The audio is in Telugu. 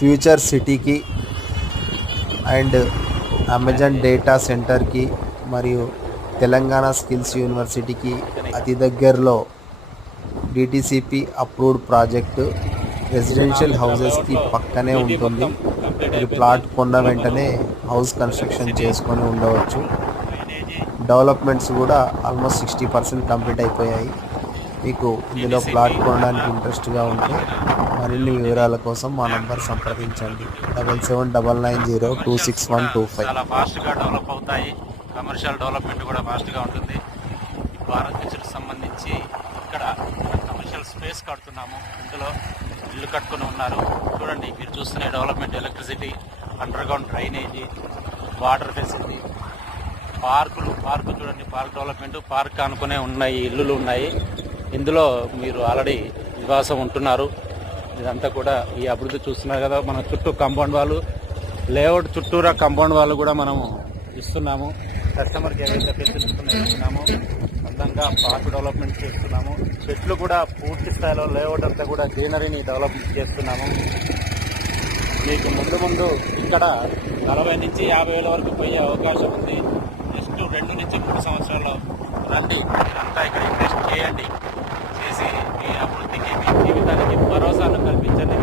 ఫ్యూచర్ సిటీకి అండ్ అమెజాన్ డేటా సెంటర్కి మరియు తెలంగాణ స్కిల్స్ యూనివర్సిటీకి అతి దగ్గరలో డిటిసిపి అప్రూవ్డ్ ప్రాజెక్టు రెసిడెన్షియల్ హౌసెస్కి పక్కనే ఉంటుంది. మీరు ప్లాట్ కొన్న వెంటనే హౌస్ కన్స్ట్రక్షన్ చేసుకొని ఉండవచ్చు. డెవలప్మెంట్స్ కూడా ఆల్మోస్ట్ 60% కంప్లీట్ అయిపోయాయి. మీకు ఇందులో ప్లాట్ కొనడానికి ఇంట్రెస్ట్గా ఉంటే మరిన్ని వివరాల కోసం మా నంబర్ సంప్రదించండి 7799026125. చాలా ఫాస్ట్గా డెవలప్ అవుతాయి. కమర్షియల్ డెవలప్మెంట్ కూడా ఫాస్ట్గా ఉంటుంది. భారత్ బీచ్కి సంబంధించి ఇక్కడ కమర్షియల్ స్పేస్ కడుతున్నాము. ఇందులో ఇల్లు కట్టుకుని ఉన్నారు. చూడండి, మీరు చూస్తున్న development, electricity, under ground drainage, water facility, park చూడండి, పార్క్ డెవలప్మెంట్, పార్క్ అనుకునే ఉన్నాయి, ఇల్లులు ఉన్నాయి. ఇందులో మీరు ఆల్రెడీ నివాసం ఉంటున్నారు. ఇదంతా కూడా ఈ అభివృద్ధి చూస్తున్నారు కదా. మన చుట్టూ కాంపౌండ్ వాళ్ళు, లేఅవుట్ చుట్టూరా కాంపౌండ్ వాళ్ళు కూడా మనము ఇస్తున్నాము. కస్టమర్కి ఏవైతే ఫెసిలిటీస్ ఉన్నాయో ఇస్తున్నాము. అందంగా పార్క్ డెవలప్మెంట్ చేస్తున్నాము. చెట్లు కూడా పూర్తి స్థాయిలో లేఅవుట్ అంతా కూడా గ్రీనరీని డెవలప్మెంట్ చేస్తున్నాము. మీకు ముందు ఇక్కడ 40 నుంచి 50 వేల వరకు పోయే అవకాశం ఉంది. నెక్స్ట్ 2 నుంచి 3 సంవత్సరాల్లో రండి, అంతా ఇక్కడ ఇన్వెస్ట్ చేయండి. చేసి మీ అభివృద్ధికి, మీ జీవితానికి భరోసాను కల్పించండి.